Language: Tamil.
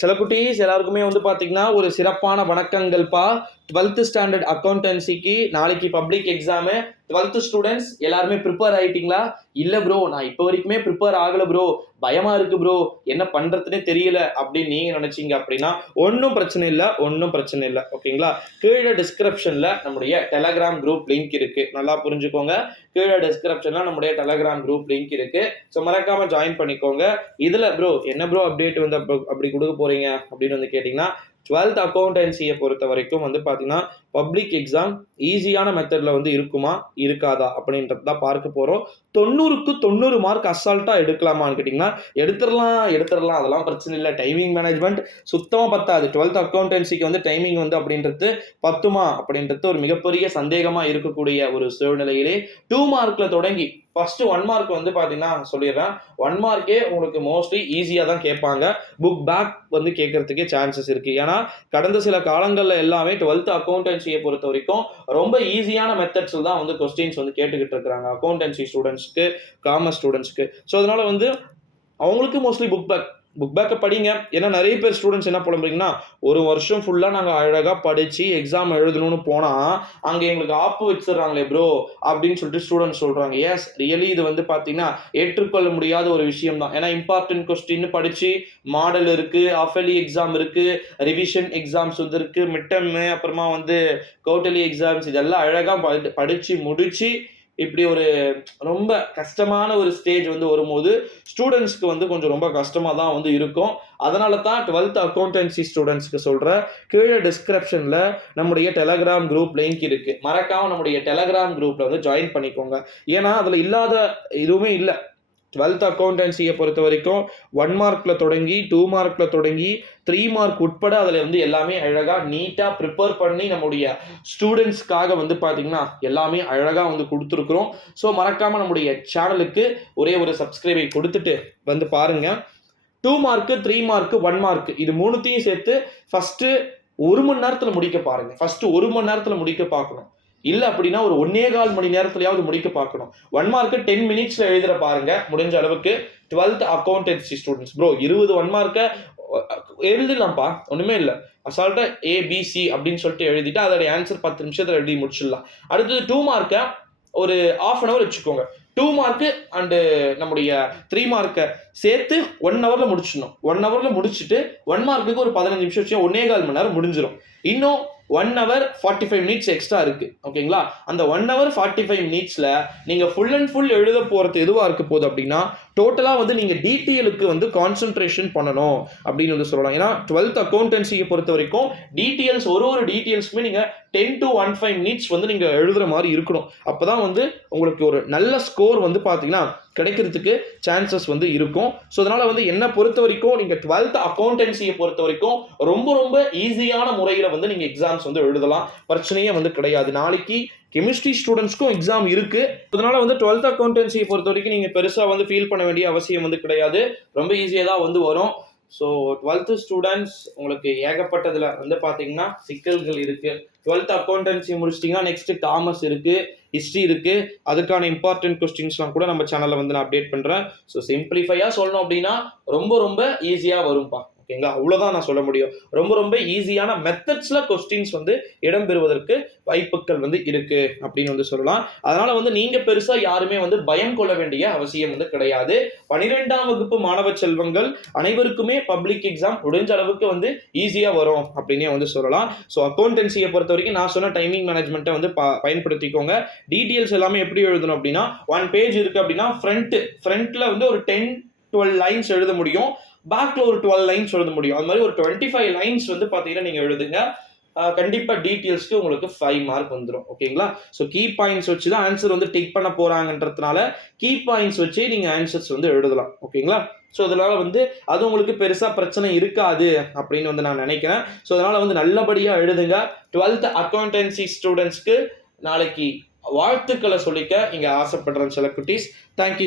சில குட்டீஸ் எல்லாருக்குமே வந்து பார்த்தீங்கன்னா ஒரு சிறப்பான வணக்கங்கள்ப்பா. 12th ஸ்டாண்டர்ட் அக்கௌண்டன்சிக்கு நாளைக்கு பப்ளிக் எக்ஸாமு. 12th ஸ்டூடெண்ட்ஸ் எல்லாருமே ப்ரிப்பேர் ஆகிட்டீங்களா? இல்லை ப்ரோ, நான் இப்போ வரைக்குமே ப்ரிப்பேர் ஆகலை ப்ரோ, பயமாக இருக்குது ப்ரோ, என்ன பண்ணுறதுனே தெரியல அப்படின்னு நீங்கள் நினச்சிங்க அப்படின்னா ஒன்றும் பிரச்சனை இல்லை. ஓகேங்களா? கீழே டிஸ்கிரிப்ஷனில் நம்முடைய டெலகிராம் குரூப் லிங்க் இருக்குது, நல்லா புரிஞ்சுக்கோங்க. கீழே டிஸ்கிரிப்ஷனில் நம்முடைய டெலகிராம் குரூப் லிங்க் இருக்குது. ஸோ மறக்காமல் ஜாயின் பண்ணிக்கோங்க. இதில் ப்ரோ என்ன ப்ரோ அப்டேட் வந்து அப்படி கொடுக்க போகிறீங்க அப்படின்னு வந்து கேட்டிங்கன்னா, 12th அக்கௌண்டன்சியை பொறுத்த வரைக்கும் வந்து பார்த்தீங்கன்னா பப்ளிக் எக்ஸாம் ஈஸியான மெத்தடில் வந்து இருக்குமா இருக்காதா அப்படின்றது தான் பார்க்க போகிறோம். 90க்கு 90 மார்க் அசால்ட்டாக எடுக்கலாமான்னு கேட்டிங்கன்னா எடுத்துடலாம், அதெல்லாம் பிரச்சனை இல்லை. டைமிங் மேனேஜ்மெண்ட் சுத்தமாக பத்தாது. 12th அக்கௌண்டன்சிக்கு வந்து டைமிங் வந்து அப்படின்றது பத்துமா அப்படின்றது ஒரு மிகப்பெரிய சந்தேகமாக இருக்கக்கூடிய ஒரு சூழ்நிலையிலே 2 மார்க்கில் தொடங்கி ஃபர்ஸ்ட் 1 மார்க் வந்து பார்த்தீங்கன்னா சொல்லிடுறேன். 1 மார்க்கே உங்களுக்கு மோஸ்ட்லி ஈஸியாக தான் கேட்பாங்க. புக் பேக் வந்து கேட்கறதுக்கே சான்சஸ் இருக்குது. ஏன்னா கடந்த சில காலங்களில் எல்லாமே 12th அக்கௌண்டன்சியை பொறுத்த வரைக்கும் ரொம்ப ஈஸியான மெத்தட்ஸில் தான் வந்து கொஸ்டின்ஸ் வந்து கேட்டுக்கிட்டு இருக்கிறாங்க அக்கௌண்டன்சி ஸ்டூடெண்ட்ஸ்க்கு, காமர்ஸ் ஸ்டூடெண்ட்ஸ்க்கு. ஸோ அதனால் வந்து அவங்களுக்கு மோஸ்ட்லி புக் பேக்கை படிங்க. ஏன்னா நிறைய பேர் ஸ்டூடெண்ட்ஸ் என்ன புலம்புறீங்கன்னா, ஒரு வருஷம் ஃபுல்லாக நாங்கள் அழகாக படித்து எக்ஸாம் எழுதணும்னு போனால் அங்கே எங்களுக்கு ஆப்பு வச்சிடறாங்களே ப்ரோ அப்படின்னு சொல்லிட்டு ஸ்டூடெண்ட்ஸ் சொல்கிறாங்க. எஸ், ரியலி இது வந்து பார்த்தீங்கன்னா ஏற்றுக்கொள்ள முடியாத ஒரு விஷயம் தான். ஏன்னா இம்பார்ட்டன்ட் கொஸ்டின் படித்து மாடல் இருக்குது, ஆஃபலி எக்ஸாம் இருக்குது, ரிவிஷன் எக்ஸாம்ஸ் வந்து இருக்குது, மிட் டெர்மு, அப்புறமா வந்து குவார்ட்டர்லி எக்ஸாம்ஸ், இதெல்லாம் அழகாக படித்து முடித்து இப்படி ஒரு ரொம்ப கஷ்டமான ஒரு ஸ்டேஜ் வந்து வரும்போது ஸ்டூடெண்ட்ஸ்க்கு வந்து கொஞ்சம் ரொம்ப கஷ்டமாக தான் வந்து இருக்கும். அதனால தான் 12th அக்கௌண்டன்சி ஸ்டூடெண்ட்ஸ்க்கு சொல்கிற கீழே டிஸ்கிரிப்ஷனில் நம்முடைய டெலகிராம் குரூப் லிங்க் இருக்குது. மறக்காமல் நம்முடைய டெலகிராம் குரூப்பில் வந்து ஜாயின் பண்ணிக்கோங்க. ஏன்னா அதில் இல்லாத எதுவுமே இல்லை. 12th அக்கௌண்டன்சியை பொறுத்த வரைக்கும் 1 மார்க்கில் தொடங்கி 2 மார்க்கில் தொடங்கி 3 மார்க் உட்பட அதில் வந்து எல்லாமே அழகாக நீட்டாக ப்ரிப்பேர் பண்ணி நம்முடைய ஸ்டூடெண்ட்ஸ்க்காக வந்து பார்த்திங்கன்னா எல்லாமே அழகாக வந்து கொடுத்துருக்குறோம். ஸோ மறக்காமல் நம்முடைய சேனலுக்கு ஒரே ஒரு சப்ஸ்கிரைபை கொடுத்துட்டு வந்து பாருங்கள். 2 மார்க்கு, 3 மார்க்கு, 1 மார்க்கு இது மூணுத்தையும் சேர்த்து ஃபஸ்ட்டு 1 மணி நேரத்தில் முடிக்க பாருங்கள். ஃபஸ்ட்டு 1 மணி நேரத்தில் முடிக்க பார்க்கணும். இல்லை அப்படின்னா ஒரு 1.25 மணி நேரத்துலையாவது முடிக்க பார்க்கணும். 1 மார்க்கு 10 மினிட்ஸில் எழுதுகிற பாருங்க முடிஞ்ச அளவுக்கு. 12th அக்கௌண்டன்சி ஸ்டூடெண்ட்ஸ் ப்ரோ 20 1 மார்க்கை எழுதிடலாம்ப்பா, ஒன்றுமே இல்லை. அசால்ட்டாக ABC அப்படின்னு சொல்லிட்டு எழுதிட்டு அதோடைய ஆன்சர் 10 நிமிஷத்தில் எழுதி முடிச்சிடலாம். அடுத்தது 2 மார்க்கை ஒரு 1/2 hour வச்சுக்கோங்க. 2 மார்க்கு அண்டு நம்முடைய 3 மார்க்கை சேர்த்து 1 ஹவரில் முடிச்சிடணும். 1 ஹவரில் முடிச்சுட்டு 1 மார்க்குக்கு ஒரு 15 நிமிஷம் வச்சு 1.25 மணி நேரம் முடிஞ்சிடும். இன்னும் 1 hour 45 minutes எக்ஸ்ட்ரா இருக்குது. ஓகேங்களா? அந்த 1 hour 45 minutesல நீங்கள் ஃபுல் அண்ட் ஃபுல் எழுத போகிறது எதுவாக இருக்க போகுது அப்படின்னா டோட்டலாக வந்து நீங்கள் டீட்டெயிலுக்கு வந்து கான்சன்ட்ரேஷன் பண்ணணும் அப்படின்னு வந்து சொல்லலாம். ஏன்னா 12th அக்கௌண்டன்சியை பொறுத்த வரைக்கும் டீட்டெயில்ஸ் ஒரு டீட்டெயில்ஸுமே நீங்கள் 10 to 15 minutes வந்து நீங்கள் எழுதுகிற மாதிரி இருக்கணும். அப்போ தான் வந்து உங்களுக்கு ஒரு நல்ல ஸ்கோர் வந்து பார்த்தீங்கன்னா கிடைக்கிறதுக்கு சான்சஸ் வந்து இருக்கும். ஸோ அதனால் வந்து என்னை பொறுத்த வரைக்கும் நீங்கள் 12th அக்கௌண்டன்சியை பொறுத்த வரைக்கும் ரொம்ப ஈஸியான முறையில் வந்து நீங்கள் எக்ஸாம்ஸ் வந்து எழுதலாம். பிரச்சனையே வந்து கிடையாது. நாளைக்கு கெமிஸ்ட்ரி ஸ்டூடெண்ட்ஸ்க்கும் எக்ஸாம் இருக்குது. அதனால் வந்து 12th அக்கௌண்டன்சியை பொறுத்த வரைக்கும் நீங்கள் பெருசாக வந்து ஃபீல் பண்ண வேண்டிய அவசியம் வந்து கிடையாது. ரொம்ப ஈஸியாக தான் வந்து வரும். ஸோ 12th ஸ்டூடெண்ட்ஸ் உங்களுக்கு ஏகப்பட்டதில் வந்து பார்த்தீங்கன்னா சிக்கல்கள் இருக்குது. 12th அக்கௌண்டன்சி முடிச்சிட்டிங்கன்னா நெக்ஸ்ட்டு காமர்ஸ் இருக்குது, ஹிஸ்ட்ரி இருக்குது. அதுக்கான இம்பார்ட்டன்ட் கொஸ்டின்ஸ்லாம் கூட நம்ம சேனலில் வந்து நான் அப்டேட் பண்ணுறேன். ஸோ சிம்பிளிஃபையாக சொல்லணும் அப்படின்னா ரொம்ப ஈஸியாக வரும்ப்பா. ஓகேங்களா? அவ்வளோதான் நான் சொல்ல முடியும். ரொம்ப ஈஸியான மெத்தட்ஸில் கொஸ்டின்ஸ் வந்து இடம்பெறுவதற்கு வாய்ப்புகள் வந்து இருக்குது அப்படின்னு வந்து சொல்லலாம். அதனால் வந்து நீங்கள் பெருசாக யாருமே வந்து பயம் கொள்ள வேண்டிய அவசியம் வந்து கிடையாது. 12ஆம் வகுப்பு மாணவ செல்வங்கள் அனைவருக்குமே பப்ளிக் எக்ஸாம் முடிஞ்ச அளவுக்கு வந்து ஈஸியாக வரும் அப்படின்னே வந்து சொல்லலாம். ஸோ அக்கௌண்டன்சியை பொறுத்த வரைக்கும் நான் சொன்ன டைமிங் மேனேஜ்மெண்ட்டை வந்து பயன்படுத்திக்கோங்க. டீட்டெயில்ஸ் எல்லாமே எப்படி எழுதணும் அப்படின்னா 1 பேஜ் இருக்குது அப்படின்னா ஃப்ரண்ட்டில் வந்து ஒரு 10-12 லைன்ஸ் எழுத முடியும். பேக்ல ஒரு 12 லைன்ஸ் எழுத முடியும். அது மாதிரி ஒரு 25 லைன்ஸ் வந்து பார்த்தீங்கன்னா நீங்கள் எழுதுங்க. கண்டிப்பாக டீட்டெயில்ஸ்க்கு உங்களுக்கு 5 மார்க் வந்துடும். ஓகேங்களா? ஸோ கீ பாயிண்ட்ஸ் வச்சு தான் ஆன்சர் வந்து டிக் பண்ண போகிறாங்கன்றதுனால கீ பாயிண்ட்ஸ் வச்சு நீங்கள் ஆன்சர்ஸ் வந்து எழுதலாம். ஓகேங்களா? ஸோ அதனால் வந்து அது உங்களுக்கு பெருசாக பிரச்சனை இருக்காது அப்படின்னு வந்து நான் நினைக்கிறேன். ஸோ அதனால் வந்து நல்லபடியாக எழுதுங்க. 12th அக்கௌண்டன்சி ஸ்டூடெண்ட்ஸ்க்கு நாளைக்கு வாழ்த்துக்களை சொல்லிக்க இங்கே ஆசைப்படுறேன் சில குட்டீஸ். தேங்க்யூ.